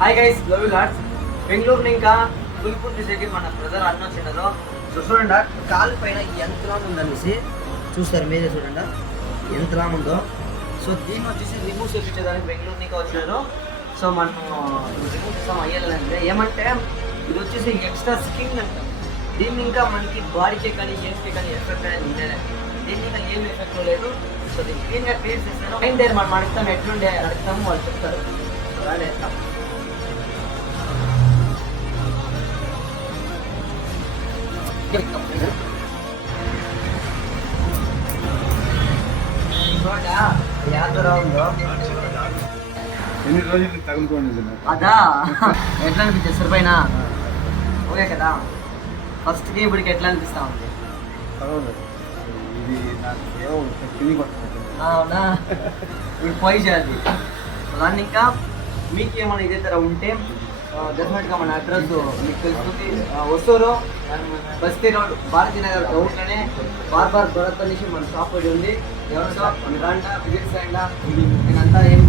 Hi guys, love you lots. బెంగళూరుని ఇంకా పులిపూర్ తీసేకి మన బ్రదర్ అన్న వచ్చినారు. సో చూడండి కాలు పైన ఎంతలా ఉందనేసి చూస్తారు, మీరే చూడండి ఎంతలా ఉందో. సో దీన్ని వచ్చేసి రిమూవ్ చేయించేదానికి బెంగళూరు ఇంకా వచ్చినారు. సో మనం రిమూవ్ చేస్తాం అయ్యాలంటే ఏమంటే ఇది వచ్చేసి ఎక్స్ట్రా స్కిన్ అంట. దీన్ని ఇంకా మనకి బాడీకే కానీ ఫేస్కే కానీ ఎఫెక్ట్ అనేది ఉండేది. దీన్ని ఇంకా ఏం ఎఫెక్ట్ లేదు. సో దీన్ని క్లీన్గా క్లీన్ చేస్తాను. అయిన దగ్గర మనం అడుగుతాం, ఎట్లుండే అడుగుతాము, వాళ్ళు చెప్తారు. సో అలా వేస్తాం. ఎన్ని రోజులు తగులుకోండి అదా ఎట్లా అనిపించేది సార్ పైన? ఓకే కదా, ఫస్ట్కి ఇప్పటికి ఎట్లా అనిపిస్తా ఉంది? ఇది నాకు ఏవో తిని అవునా, ఇప్పుడు పోయి చేయాలి. దాన్ని ఇంకా మీకు ఏమైనా ఇదే తర ఉంటే డెఫినెట్గా మన అడ్రస్ మీకు తెలుస్తుంది. వస్తూరు బస్తీ రోడ్ భారతీనగర్ రోడ్లోనే బార్బర్ భరత్ అనేసి మన షాప్ ఒకటి ఉంది. ఎవరి షాప్ రాండా విజిట్స్ అండా నేనంతా ఏం